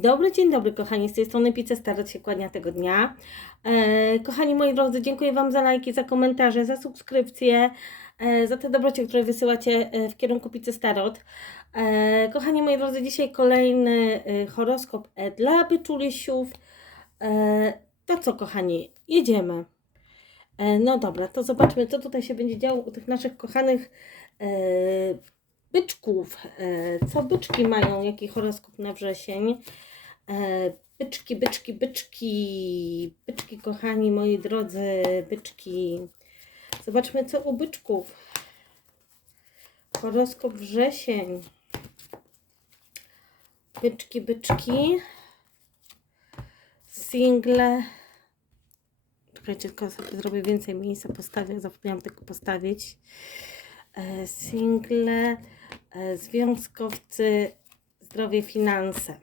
Dobry, dzień dobry, kochani. Z tej strony Pizzę Starot się kłania tego dnia. E, kochani moi drodzy, dziękuję Wam za lajki, za komentarze, za subskrypcje, e, za te dobrocie, które wysyłacie e, w kierunku Pizzy Starot. E, kochani moi drodzy, dzisiaj kolejny e, horoskop e, dla byczulisiów. E, to co, kochani, jedziemy. E, no dobra, to zobaczmy, co tutaj się będzie działo u tych naszych kochanych e, byczków. E, co byczki mają, jaki horoskop na wrzesień. E, byczki, byczki, byczki, byczki, kochani moi drodzy, byczki. Zobaczmy, co u byczków. Horoskop wrzesień. Byczki, byczki. Single. Czekajcie, tylko sobie zrobię więcej miejsca, postawię, zapomniałam tego postawić. E, Single, związkowcy, zdrowie, finanse.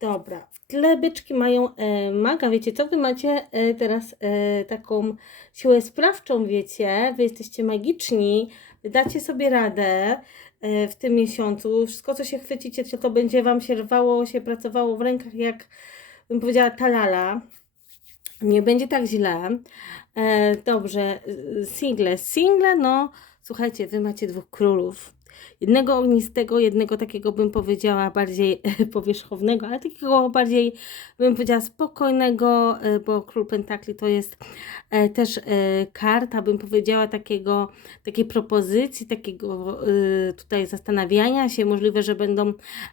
Dobra, w tle byczki mają e, maga, wiecie co, wy macie e, teraz e, taką siłę sprawczą, wiecie, wy jesteście magiczni, dacie sobie radę e, w tym miesiącu, wszystko co się chwycicie, to, to będzie wam się rwało, się pracowało w rękach jak, bym powiedziała, talala. Nie będzie tak źle. E, dobrze, single. Single, no słuchajcie, wy macie dwóch królów. Jednego ognistego, jednego takiego bym powiedziała bardziej powierzchownego, ale takiego bardziej bym powiedziała spokojnego, e, bo król pentakli to jest e, też e, karta, bym powiedziała takiego, takiej propozycji, takiego e, tutaj zastanawiania się. Możliwe, że będą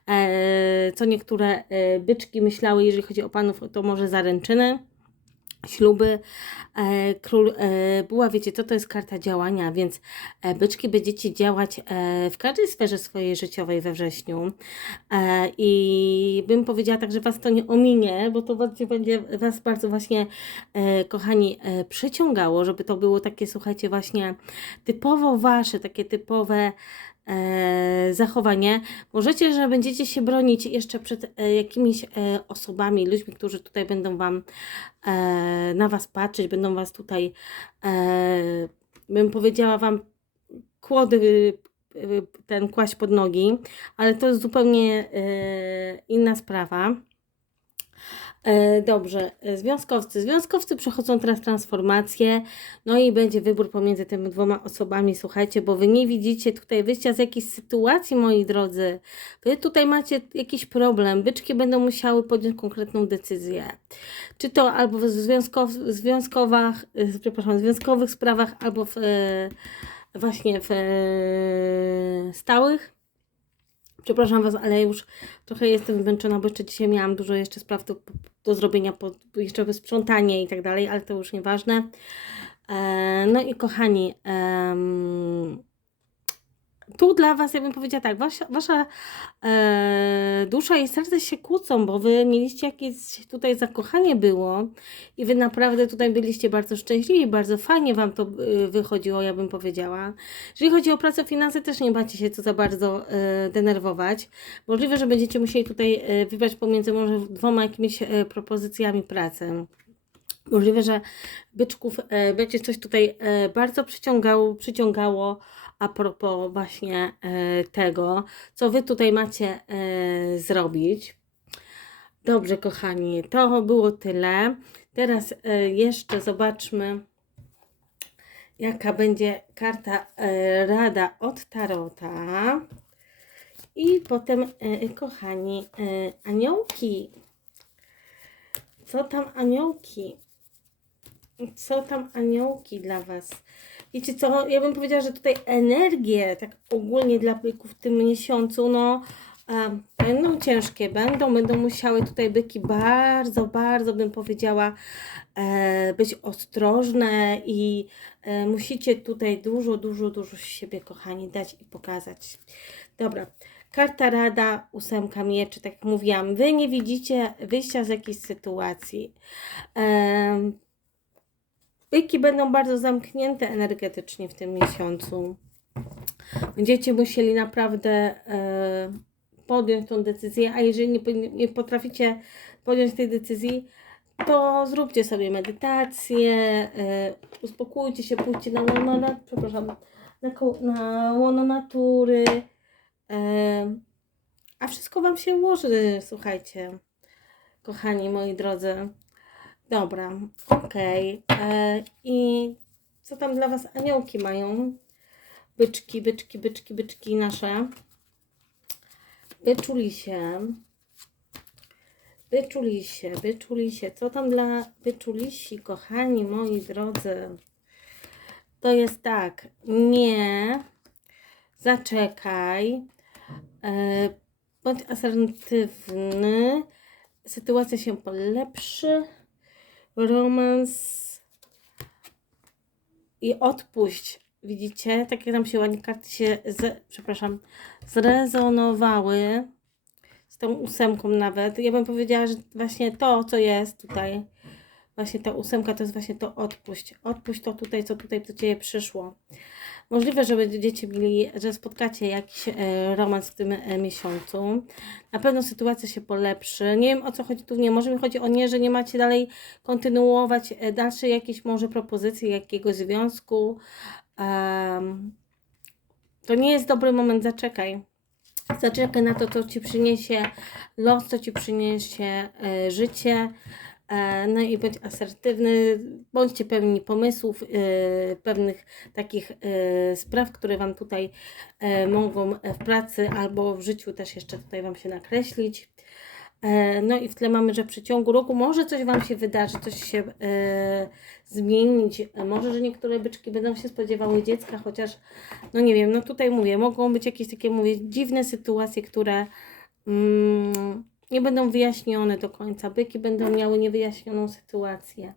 e, co niektóre e, byczki myślały, jeżeli chodzi o panów, to może zaręczyny śluby. E, król e, była, wiecie, co to jest karta działania, więc e, byczki będziecie działać e, w każdej sferze swojej życiowej we wrześniu. E, I bym powiedziała tak, że Was to nie ominie, bo to będzie, będzie Was bardzo właśnie, e, kochani, e, przyciągało, żeby to było takie, słuchajcie, właśnie typowo Wasze, takie typowe zachowanie. Możecie, że będziecie się bronić jeszcze przed e, jakimiś e, osobami, ludźmi, którzy tutaj będą Wam e, na Was patrzeć, będą Was tutaj, e, bym powiedziała Wam, kłody e, ten kłaść pod nogi, ale to jest zupełnie e, inna sprawa. E, Dobrze, e, związkowcy. Związkowcy przechodzą teraz transformację, no i będzie wybór pomiędzy tymi dwoma osobami, słuchajcie, bo wy nie widzicie tutaj wyjścia z jakiejś sytuacji, moi drodzy. Wy tutaj macie jakiś problem, byczki będą musiały podjąć konkretną decyzję. Czy to albo w związkow, związkowych, e, przepraszam, związkowych sprawach, albo w, właśnie w stałych. Przepraszam Was, ale już trochę jestem zmęczona, bo jeszcze dzisiaj miałam dużo jeszcze spraw do, do zrobienia, po, jeszcze wysprzątanie i tak dalej, ale to już nieważne. E, no i kochani, em, tu dla Was, ja bym powiedziała tak, wasza, wasza e, dusza i serce się kłócą, bo Wy mieliście jakieś tutaj zakochanie było i Wy naprawdę tutaj byliście bardzo szczęśliwi, bardzo fajnie Wam to y, wychodziło, ja bym powiedziała. Jeżeli chodzi o pracę, finanse, też nie macie się co za bardzo e, denerwować. Możliwe, że będziecie musieli tutaj e, wybrać pomiędzy może dwoma jakimiś e, propozycjami pracy. Możliwe, że byczków e, będzie coś tutaj e, bardzo przyciągało, przyciągało a propos właśnie e, tego, co Wy tutaj macie zrobić. Dobrze, kochani, to było tyle. Teraz jeszcze zobaczmy, jaka będzie karta rada od Tarota. I potem, kochani, aniołki. Co tam aniołki? Co tam aniołki dla Was? Wiecie co, ja bym powiedziała, że tutaj energię, tak ogólnie dla byków w tym miesiącu, no będą ciężkie, będą, będą musiały tutaj byki bardzo, bardzo bym powiedziała e, być ostrożne i e, musicie tutaj dużo, dużo, dużo siebie, kochani, dać i pokazać. Dobra, karta rada, ósemka mieczy, tak jak mówiłam, wy nie widzicie wyjścia z jakiejś sytuacji. Em, Byki będą bardzo zamknięte energetycznie w tym miesiącu. Będziecie musieli naprawdę e, podjąć tą decyzję, a jeżeli nie, nie potraficie podjąć tej decyzji, to zróbcie sobie medytację, e, uspokójcie się, pójdźcie na łono, na, przepraszam, na, na łono natury, e, a wszystko Wam się ułoży, słuchajcie, kochani moi drodzy. Dobra, okej. E, I co tam dla Was aniołki mają? Byczki, byczki, byczki, byczki nasze. Wyczuli się. Wyczuli się, wyczuli się. Co tam dla wyczulisi, kochani moi drodzy? To jest tak, nie, zaczekaj, e, bądź asertywny, sytuacja się polepszy, romans i odpuść. Widzicie, takie nam się ładnie karty się, z, przepraszam, zrezonowały z tą ósemką nawet. Ja bym powiedziała, że właśnie to, co jest tutaj, właśnie ta ósemka to jest właśnie to odpuść. Odpuść to tutaj, co tutaj do Ciebie przyszło. Możliwe, że będziecie mieli, że spotkacie jakiś e, romans w tym e, miesiącu. Na pewno sytuacja się polepszy. Nie wiem o co chodzi tu nie. Może mi chodzi o nie, że nie macie dalej kontynuować e, dalsze jakieś może propozycje jakiegoś związku. Em, to nie jest dobry moment, zaczekaj. Zaczekaj na to, co ci przyniesie los, co ci przyniesie życie. E, no i bądź asertywny, bądźcie pełni pomysłów, e, pewnych takich e, spraw, które Wam tutaj mogą w pracy albo w życiu też jeszcze tutaj Wam się nakreślić. No i w tle mamy, że w przeciągu roku może coś Wam się wydarzy, coś się e, zmienić. Może, że niektóre byczki będą się spodziewały dziecka, chociaż, no nie wiem, no tutaj mówię, mogą być jakieś takie, mówię, dziwne sytuacje, które mm, nie będą wyjaśnione do końca. Byki będą miały niewyjaśnioną sytuację.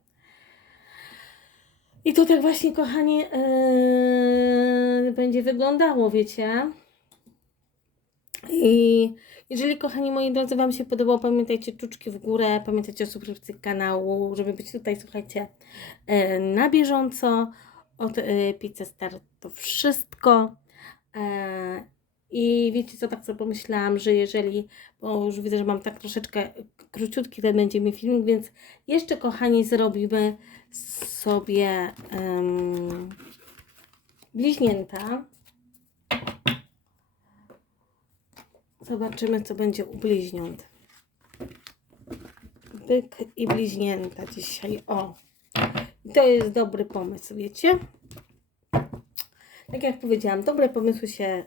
I to tak właśnie, kochani, e, będzie wyglądało, wiecie. I jeżeli, kochani moi drodzy, Wam się podobało, pamiętajcie czuczki w górę, pamiętajcie o subskrypcji kanału, żeby być tutaj, słuchajcie, e, na bieżąco. Od e, Pizzy Star to wszystko. E, I wiecie co, tak sobie pomyślałam, że jeżeli, bo już widzę, że mam tak troszeczkę króciutki ten będzie mi film, więc jeszcze, kochani, zrobimy sobie em, bliźnięta. Zobaczymy, co będzie u bliźniąt. Byk i bliźnięta dzisiaj. O, to jest dobry pomysł, wiecie? Tak jak powiedziałam, dobre pomysły się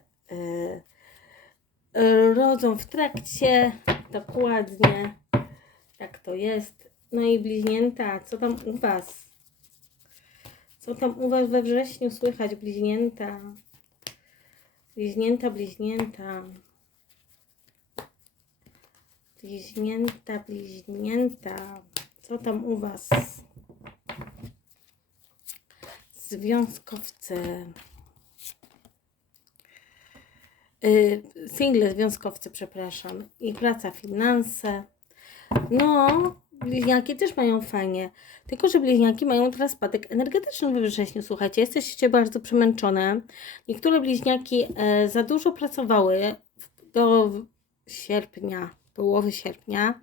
rodzą w trakcie. Dokładnie. Tak to jest. No i bliźnięta, co tam u Was? Co tam u Was we wrześniu słychać, bliźnięta? Bliźnięta, bliźnięta. Bliźnięta, bliźnięta. Co tam u Was? Związkowcy. Yy, single związkowcy, przepraszam. I praca, finanse. No, bliźniaki też mają fajnie. Tylko, że bliźniaki mają teraz spadek energetyczny we wrześniu. Słuchajcie, jesteście bardzo przemęczone. Niektóre bliźniaki e, za dużo pracowały do sierpnia, połowy sierpnia.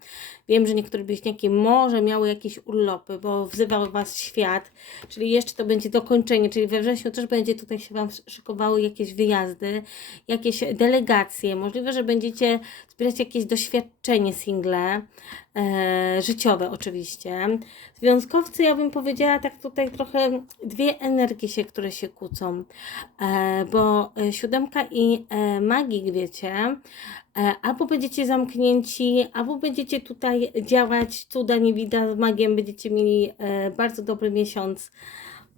Wiem, że niektóre bliźniaki może miały jakieś urlopy, bo wzywał Was świat, czyli jeszcze to będzie dokończenie, czyli we wrześniu też będzie tutaj się Wam szykowały jakieś wyjazdy, jakieś delegacje. Możliwe, że będziecie zbierać jakieś doświadczenie single, e, życiowe oczywiście. Związkowcy, ja bym powiedziała tak tutaj trochę dwie energie się, które się kłócą, e, bo e, siódemka i e, magik, wiecie, albo będziecie zamknięci, albo będziecie tutaj działać cuda nie widać, magiem będziecie mieli e, bardzo dobry miesiąc.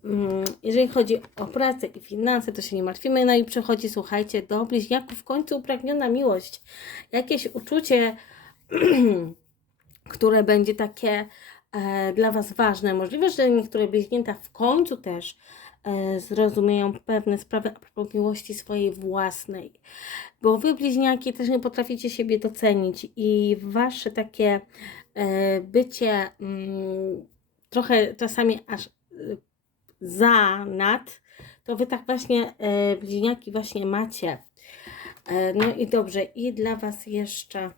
Mm, Jeżeli chodzi o pracę i finanse, to się nie martwimy. No i przechodzi, słuchajcie, do bliźniaków w końcu upragniona miłość. Jakieś uczucie, które będzie takie e, dla Was ważne. Możliwe, że niektóre bliźnięta w końcu też e, zrozumieją pewne sprawy a propos miłości swojej własnej. Bo Wy, bliźniaki, też nie potraficie siebie docenić i Wasze takie e, bycie mm, trochę czasami aż e, za, nad, to Wy tak właśnie e, bliźniaki właśnie macie. E, no i dobrze, i dla Was jeszcze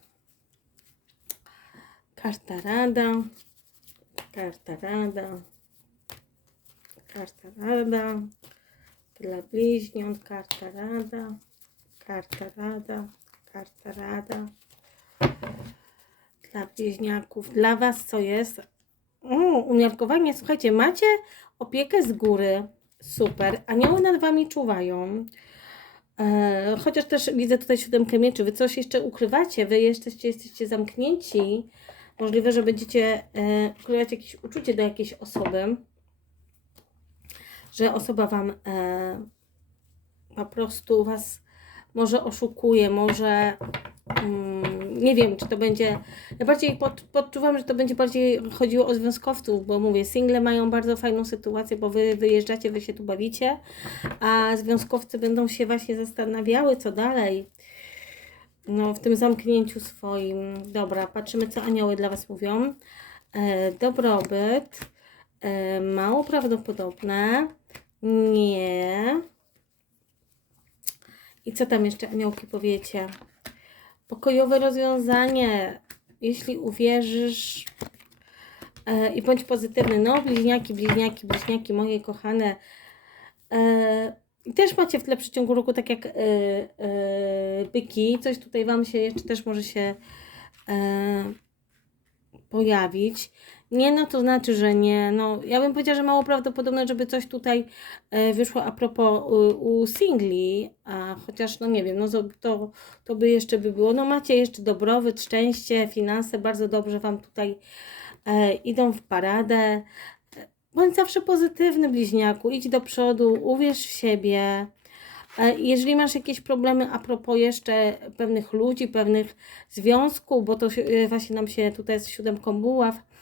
karta rada, karta rada, karta rada, dla bliźniąt, karta rada, karta rada, karta rada, bliźniaków. Dla Was co jest? O, umiarkowanie, słuchajcie, macie opiekę z góry. Super. Anioły nad Wami czuwają. E, chociaż też widzę tutaj siódemkę mieczy. Wy coś jeszcze ukrywacie, Wy jesteście, jesteście zamknięci. Możliwe, że będziecie e, ukrywać jakieś uczucie do jakiejś osoby. Że osoba Wam e, po prostu Was może oszukuje, może mm, nie wiem, czy to będzie. Ja bardziej pod, podczuwam, że to będzie bardziej chodziło o związkowców, bo mówię, single mają bardzo fajną sytuację, bo wy wyjeżdżacie, wy się tu bawicie, a związkowcy będą się właśnie zastanawiały, co dalej. No, w tym zamknięciu swoim. Dobra, patrzymy, co anioły dla Was mówią. E, dobrobyt. E, mało prawdopodobne. Nie. I co tam jeszcze aniołki powiecie? Pokojowe rozwiązanie. Jeśli uwierzysz e, i bądź pozytywny. No, bliźniaki, bliźniaki, bliźniaki, moje kochane. E, też macie w tle w ciągu roku, tak jak e, byki. Coś tutaj Wam się jeszcze też może się e, pojawić. Nie, no to znaczy, że nie. No, ja bym powiedziała, że mało prawdopodobne, żeby coś tutaj e, wyszło a propos u, u singli, a chociaż, no nie wiem, no to, to, by jeszcze by było. No macie jeszcze dobrobyt, szczęście, finanse, bardzo dobrze Wam tutaj e, idą w paradę. Bądź zawsze pozytywny, bliźniaku, idź do przodu, uwierz w siebie. E, Jeżeli masz jakieś problemy a propos jeszcze pewnych ludzi, pewnych związków, bo to e, właśnie nam się tutaj z siódemką buław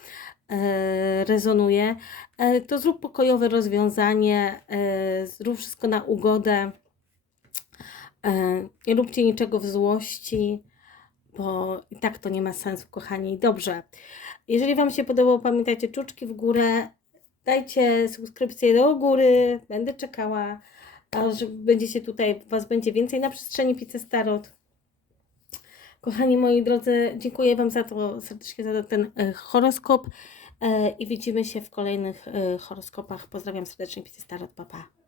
rezonuje, e, to zrób pokojowe rozwiązanie, e, zrób wszystko na ugodę. E, Nie róbcie niczego w złości, bo i tak to nie ma sensu, kochani. Dobrze. Jeżeli Wam się podobało, pamiętajcie, czuczki w górę, dajcie subskrypcję do góry, będę czekała, aż będziecie tutaj, Was będzie więcej na przestrzeni Pice Starot. Kochani moi drodzy, dziękuję Wam za to serdecznie za ten e, horoskop e, i widzimy się w kolejnych e, horoskopach. Pozdrawiam serdecznie, Pice Starot, pa pa.